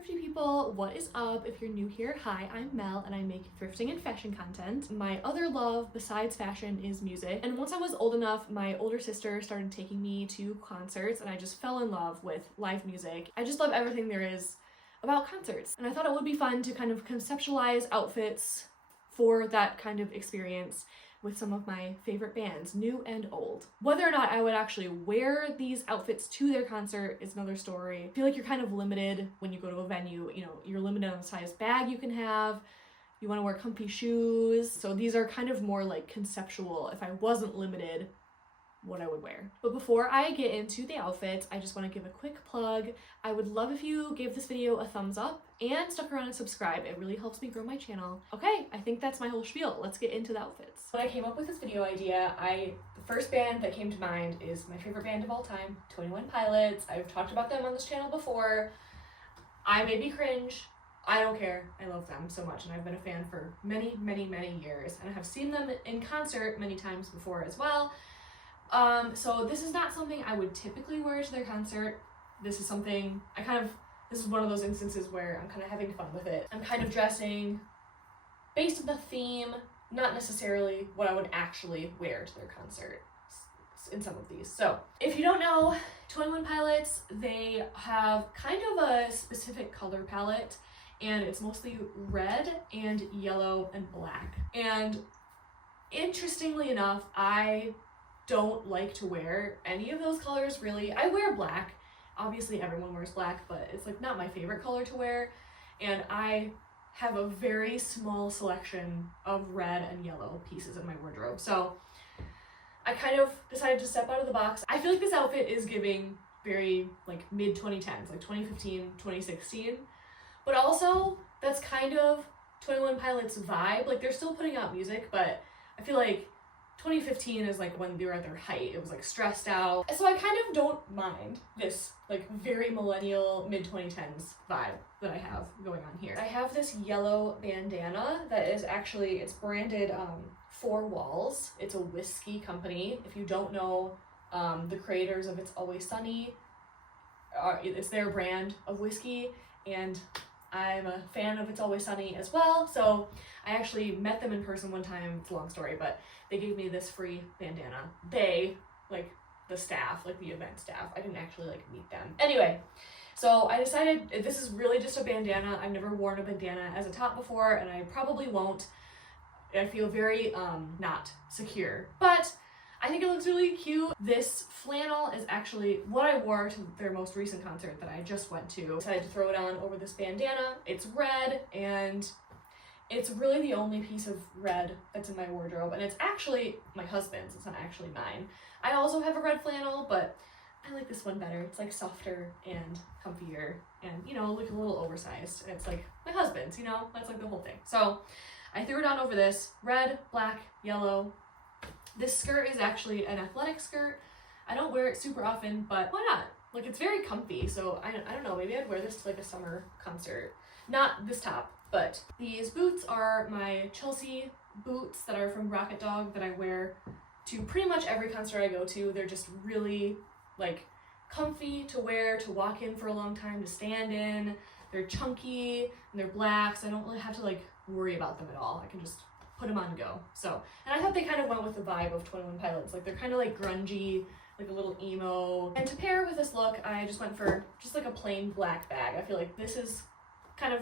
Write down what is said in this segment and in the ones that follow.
thrifty people, what is up? If you're new here, hi, I'm Mel and I make thrifting and fashion content. My other love besides fashion is music, and once I was old enough, my older sister started taking me to concerts and I just fell in love with live music. I just love everything there is about concerts, and I thought it would be fun to kind of conceptualize outfits for that kind of experience with some of my favorite bands, new and old. Whether or not I would actually wear these outfits to their concert is another story. I feel like you're kind of limited when you go to a venue. You know, you're limited on the size bag you can have. You want to wear comfy shoes. So these are kind of more like conceptual. If I wasn't limited, what I would wear. But before I get into the outfits, I just want to give a quick plug. I would love if you gave this video a thumbs up and stuck around and subscribe. It really helps me grow my channel. Okay, I think that's my whole spiel. Let's get into the outfits. When I came up with this video idea, the first band that came to mind is my favorite band of all time, 21 Pilots. I've talked about them on this channel before. I may be cringe. I don't care. I love them so much, and I've been a fan for many, many, many years, and I have seen them in concert many times before as well. So this is not something I would typically wear to their concert. This is something this is one of those instances where I'm kind of having fun with it. I'm kind of dressing based on the theme, not necessarily what I would actually wear to their concert in some of these. So if you don't know 21 Pilots, they have kind of a specific color palette, and it's mostly red and yellow and black. And interestingly enough, I don't like to wear any of those colors really. I wear black. Obviously everyone wears black, but it's like not my favorite color to wear. And I have a very small selection of red and yellow pieces in my wardrobe. So I kind of decided to step out of the box. I feel like this outfit is giving very like mid 2010s, like 2015, 2016. But also that's kind of 21 Pilots vibe. Like they're still putting out music, but I feel like 2015 is like when they were at their height. It was like stressed out. So I kind of don't mind this like very millennial mid 2010s vibe that I have going on here. I have this yellow bandana that is actually, it's branded Four Walls. It's a whiskey company. If you don't know the creators of It's Always Sunny, it's their brand of whiskey, and I'm a fan of It's Always Sunny as well, so I actually met them in person one time. It's a long story, but they gave me this free bandana. They, like the staff, like the event staff. I didn't actually like meet them. Anyway, so I decided this is really just a bandana. I've never worn a bandana as a top before, and I probably won't. I feel very not secure, but I think it looks really cute. This flannel is actually what I wore to their most recent concert that I just went to. I decided to throw it on over this bandana. It's red, and it's really the only piece of red that's in my wardrobe, and it's actually my husband's. It's not actually mine. I also have a red flannel, but I like this one better. It's like softer and comfier, and you know, like a little oversized. And it's like my husband's, you know, that's like the whole thing. So I threw it on over this red, black, yellow. This skirt is actually an athletic skirt. I don't wear it super often, but why not? Like, it's very comfy, so I don't know, maybe I'd wear this to like a summer concert. Not this top, but these boots are my Chelsea boots that are from Rocket Dog that I wear to pretty much every concert I go to. They're just really like comfy to wear, to walk in for a long time, to stand in. They're chunky and they're black, so I don't really have to like worry about them at all. I can just put them on and go. So, and I thought they kind of went with the vibe of 21 Pilots. Like they're kind of like grungy, like a little emo. And to pair with this look, I just went for just like a plain black bag. I feel like this is kind of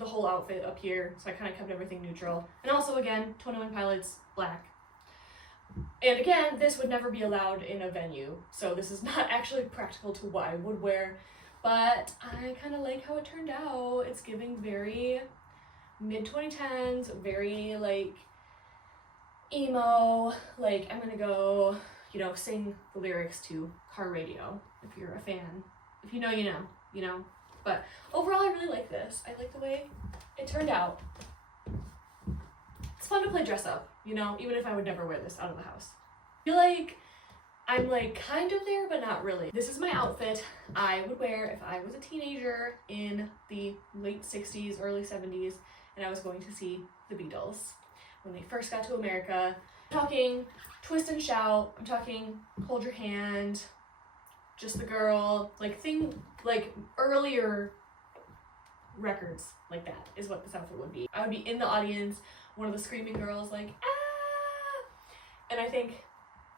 the whole outfit up here, so I kind of kept everything neutral. And also again, 21 Pilots, black. And again, this would never be allowed in a venue, so this is not actually practical to what I would wear, but I kind of like how it turned out. It's giving very mid 2010s, very like emo, like I'm gonna go, you know, sing the lyrics to Car Radio. If you're a fan, if you know, you know, you know. But overall, I really like this. I like the way it turned out. It's fun to play dress up, you know, even if I would never wear this out of the house. I feel like I'm like kind of there, but not really. This is my outfit I would wear if I was a teenager in the late 60s, early 70s, and I was going to see the Beatles when they first got to America. I'm talking twist and shout. I'm talking hold your hand, just the girl, like earlier records like that is what this outfit would be. I would be in the audience, one of the screaming girls like, ah! And I think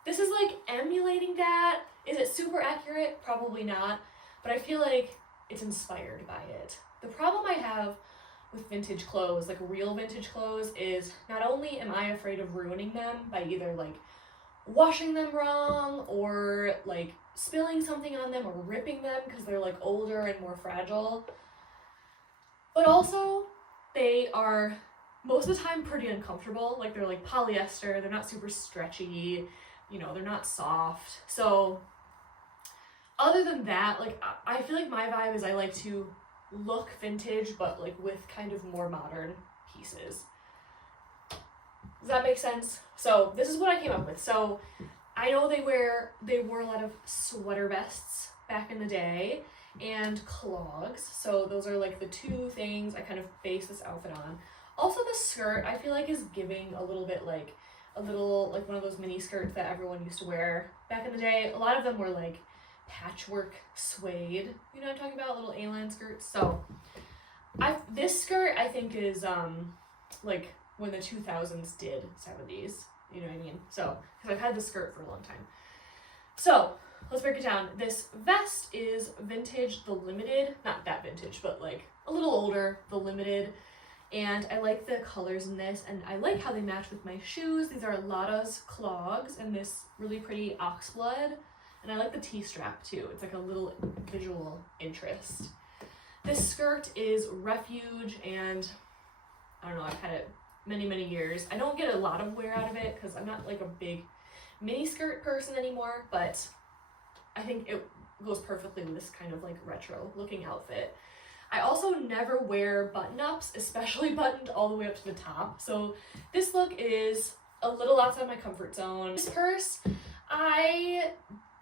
this is like emulating that. Is it super accurate? Probably not, but I feel like it's inspired by it. The problem I have with vintage clothes, like real vintage clothes, is not only am I afraid of ruining them by either like washing them wrong or like spilling something on them or ripping them because they're like older and more fragile, but also they are most of the time pretty uncomfortable. Like they're like polyester, they're not super stretchy, you know, they're not soft. So other than that, like I feel like my vibe is I like to look vintage but like with kind of more modern pieces. Does that make sense? So this is what I came up with. So I know they wore a lot of sweater vests back in the day and clogs. So those are like the two things I kind of base this outfit on. Also the skirt I feel like is giving a little bit like one of those mini skirts that everyone used to wear back in the day. A lot of them were like patchwork suede, you know what I'm talking about, little A-line skirts. So this skirt I think is like when the 2000s did 70s, you know what I mean? So because I've had this skirt for a long time. So let's break it down. This vest is vintage the limited, not that vintage, but like a little older, the limited. And I like the colors in this, and I like how they match with my shoes. These are Lada's clogs and this really pretty oxblood. And I like the T-strap too. It's like a little visual interest. This skirt is Refuge, and I don't know, I've had it many years. I don't get a lot of wear out of it because I'm not like a big mini skirt person anymore, but I think it goes perfectly with this kind of like retro looking outfit. I also never wear button-ups, especially buttoned all the way up to the top. So this look is a little outside my comfort zone. This purse, I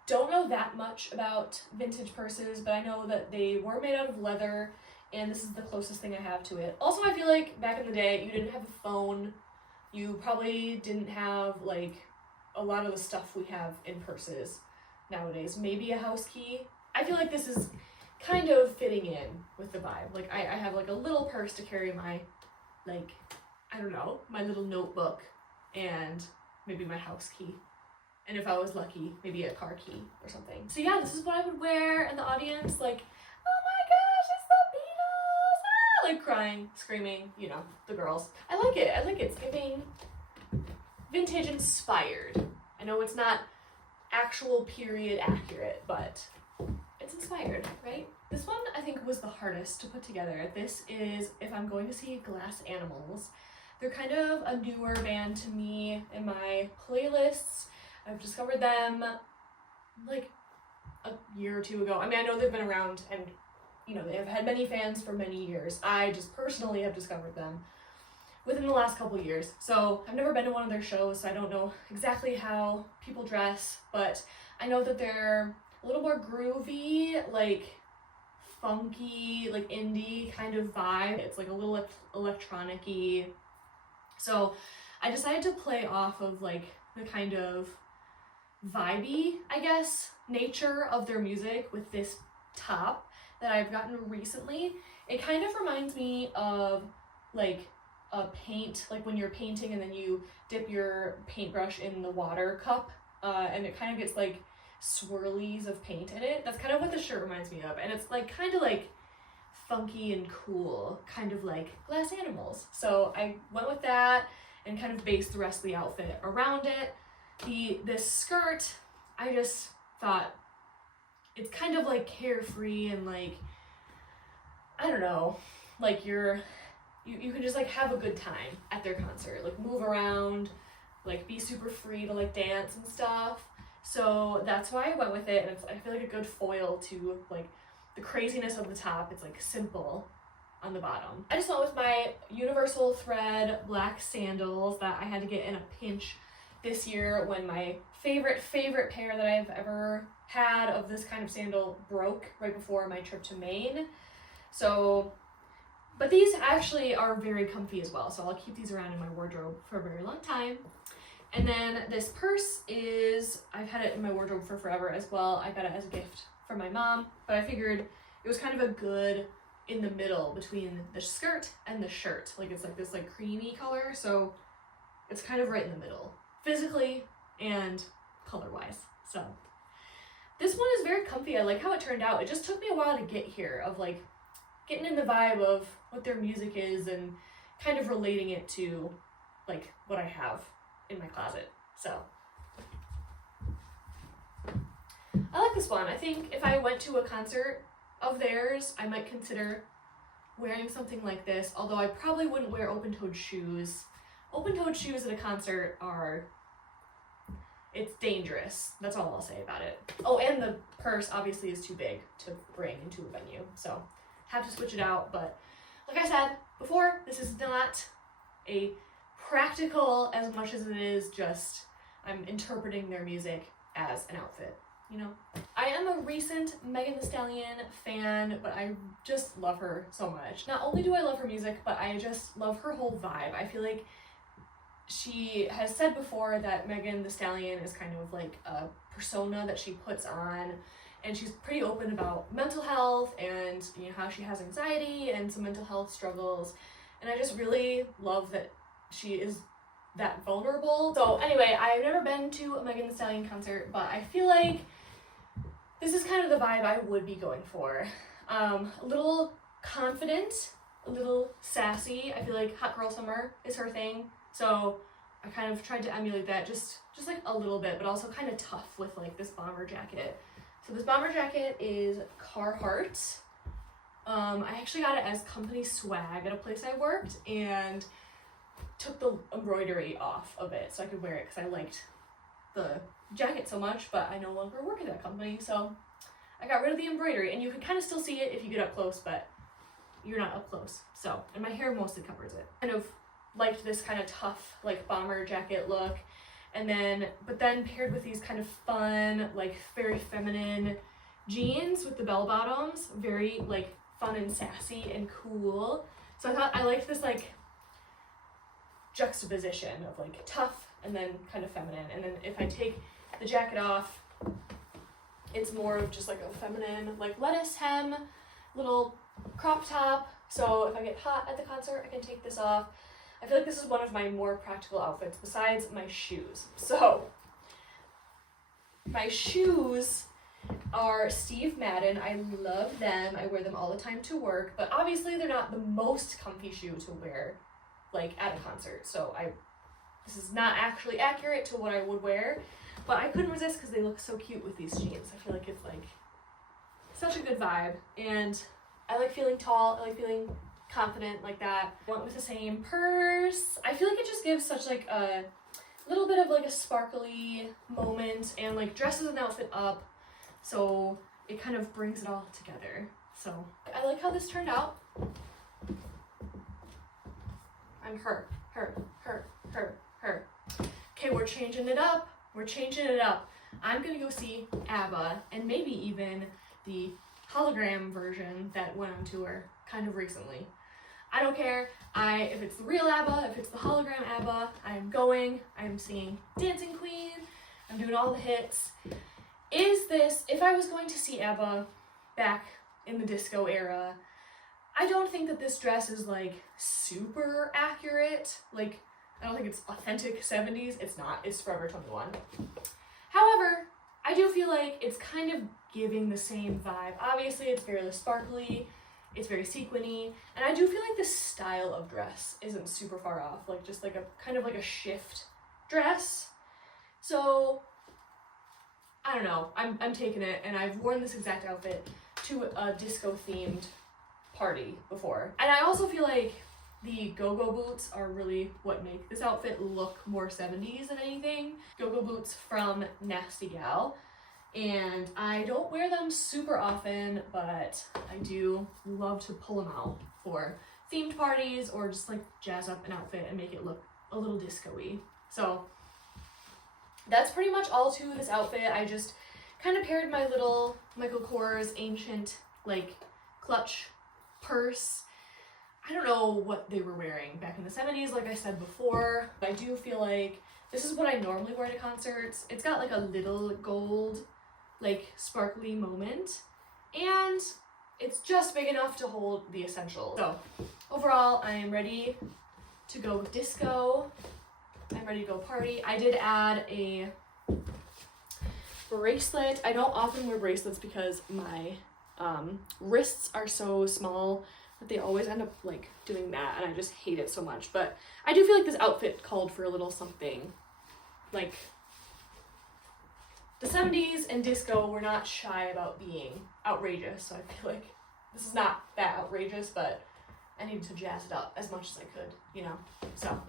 don't know that much about vintage purses, but I know that they were made out of leather, and this is the closest thing I have to it. Also, I feel like back in the day, you didn't have a phone. You probably didn't have like a lot of the stuff we have in purses nowadays. Maybe a house key. I feel like this is kind of fitting in with the vibe. Like I have like a little purse to carry my, like, I don't know, my little notebook and maybe my house key. And if I was lucky, maybe a car key or something. So yeah, this is what I would wear in the audience, like, oh my gosh, it's the Beatles! Ah! Like crying, screaming, you know, the girls. I like it. It's giving vintage inspired. I know it's not actual period accurate, but it's inspired, right? This one I think was the hardest to put together. This is If I'm Going to See Glass Animals. They're kind of a newer band to me in my playlists. I've discovered them like a year or two ago. I mean, I know they've been around and, you know, they have had many fans for many years. I just personally have discovered them within the last couple years. So I've never been to one of their shows, so I don't know exactly how people dress, but I know that they're a little more groovy, like funky, like indie kind of vibe. It's like a little electronic-y. So I decided to play off of like the kind of vibey, I guess, nature of their music with this top that I've gotten recently. It kind of reminds me of like a paint, like when you're painting and then you dip your paintbrush in the water cup and it kind of gets like swirlies of paint in it. That's kind of what the shirt reminds me of, and it's like kind of like funky and cool, kind of like Glass Animals. So I went with that and kind of based the rest of the outfit around it. This skirt, I just thought it's kind of like carefree and like, I don't know, like you can just like have a good time at their concert, like move around, like be super free to like dance and stuff. So that's why I went with it, and I feel like a good foil to like the craziness of the top. It's like simple on the bottom. I just went with my universal thread black sandals that I had to get in a pinch this year when my favorite pair that I've ever had of this kind of sandal broke right before my trip to Maine. So, but these actually are very comfy as well, so I'll keep these around in my wardrobe for a very long time. And then this purse I've had it in my wardrobe for forever as well. I got it as a gift from my mom, but I figured it was kind of a good in the middle between the skirt and the shirt. Like it's like this like creamy color, so it's kind of right in the middle, physically and color-wise. So this one is very comfy. I like how it turned out. It just took me a while to get here, of like getting in the vibe of what their music is and kind of relating it to like what I have in my closet. So I like this one. I think if I went to a concert of theirs, I might consider wearing something like this, although I probably wouldn't wear open-toed shoes. Open-toed shoes at a concert it's dangerous. That's all I'll say about it. Oh, and the purse obviously is too big to bring into a venue, so have to switch it out. But like I said before, this is not a practical as much as it is just I'm interpreting their music as an outfit, you know? I am a recent Megan Thee Stallion fan, but I just love her so much. Not only do I love her music, but I just love her whole vibe. I feel like she has said before that Megan Thee Stallion is kind of like a persona that she puts on, and she's pretty open about mental health and, you know, how she has anxiety and some mental health struggles. And I just really love that she is that vulnerable. So anyway, I've never been to a Megan Thee Stallion concert, but I feel like this is kind of the vibe I would be going for. A little confident, a little sassy. I feel like hot girl summer is her thing. So I kind of tried to emulate that just like a little bit, but also kind of tough with like this bomber jacket. So this bomber jacket is Carhartt. I actually got it as company swag at a place I worked and took the embroidery off of it so I could wear it because I liked the jacket so much, but I no longer work at that company, so I got rid of the embroidery, and you can kind of still see it if you get up close, but you're not up close. So, and my hair mostly covers it. Kind of liked this kind of tough like bomber jacket look, and then but then paired with these kind of fun, like very feminine jeans with the bell bottoms, very like fun and sassy and cool. So I thought I liked this like juxtaposition of like tough and then kind of feminine. And then if I take the jacket off, it's more of just like a feminine like lettuce hem, little crop top. So if I get hot at the concert, I can take this off. I feel like this is one of my more practical outfits besides my shoes. So my shoes are Steve Madden. I love them. I wear them all the time to work, but obviously they're not the most comfy shoe to wear like at a concert. So this is not actually accurate to what I would wear, but I couldn't resist because they look so cute with these jeans. I feel like it's like such a good vibe, and I like feeling tall. I like feeling confident like that. Went with the same purse. I feel like it just gives such like a little bit of like a sparkly moment and like dresses an outfit up, so it kind of brings it all together. So I like how this turned out. I'm her. Okay, we're changing it up. I'm gonna go see ABBA, and maybe even the hologram version that went on tour kind of recently. I don't care. If it's the real ABBA, if it's the hologram ABBA, I am going. I am singing Dancing Queen. I'm doing all the hits. If I was going to see ABBA back in the disco era, I don't think that this dress is like super accurate. Like, I don't think it's authentic 70s. It's not. It's Forever 21. However, I do feel like it's kind of giving the same vibe. Obviously, it's very sparkly. It's very sequiny, and I do feel like the style of dress isn't super far off, like just like a kind of like a shift dress. So I don't know, I'm taking it, and I've worn this exact outfit to a disco themed party before. And I also feel like the go-go boots are really what make this outfit look more 70s than anything. Go-go boots from Nasty Gal. And I don't wear them super often, but I do love to pull them out for themed parties or just like jazz up an outfit and make it look a little disco-y. So that's pretty much all to this outfit. I just kind of paired my little Michael Kors ancient like clutch purse. I don't know what they were wearing back in the 70s, like I said before. I do feel like this is what I normally wear to concerts. It's got like a little gold like sparkly moment, and it's just big enough to hold the essentials. So overall, I am ready to go disco. I'm ready to go party. I did add a bracelet. I don't often wear bracelets because my wrists are so small that they always end up like doing that, and I just hate it so much. But I do feel like this outfit called for a little something. Like, the 70s and disco were not shy about being outrageous, so I feel like this is not that outrageous, but I needed to jazz it up as much as I could, you know? So,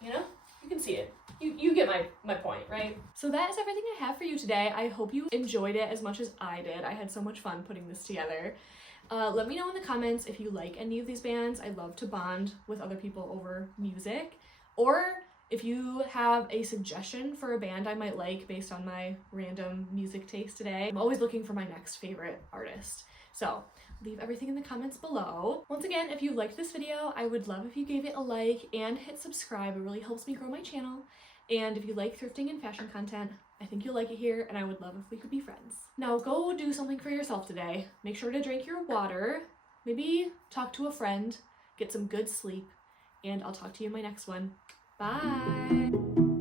you know? You can see it. You get my point, right? So that is everything I have for you today. I hope you enjoyed it as much as I did. I had so much fun putting this together. Let me know in the comments if you like any of these bands. I love to bond with other people over music. Or if you have a suggestion for a band I might like based on my random music taste today. I'm always looking for my next favorite artist. So leave everything in the comments below. Once again, if you liked this video, I would love if you gave it a like and hit subscribe. It really helps me grow my channel. And if you like thrifting and fashion content, I think you'll like it here, and I would love if we could be friends. Now go do something for yourself today. Make sure to drink your water, maybe talk to a friend, get some good sleep, and I'll talk to you in my next one. Bye!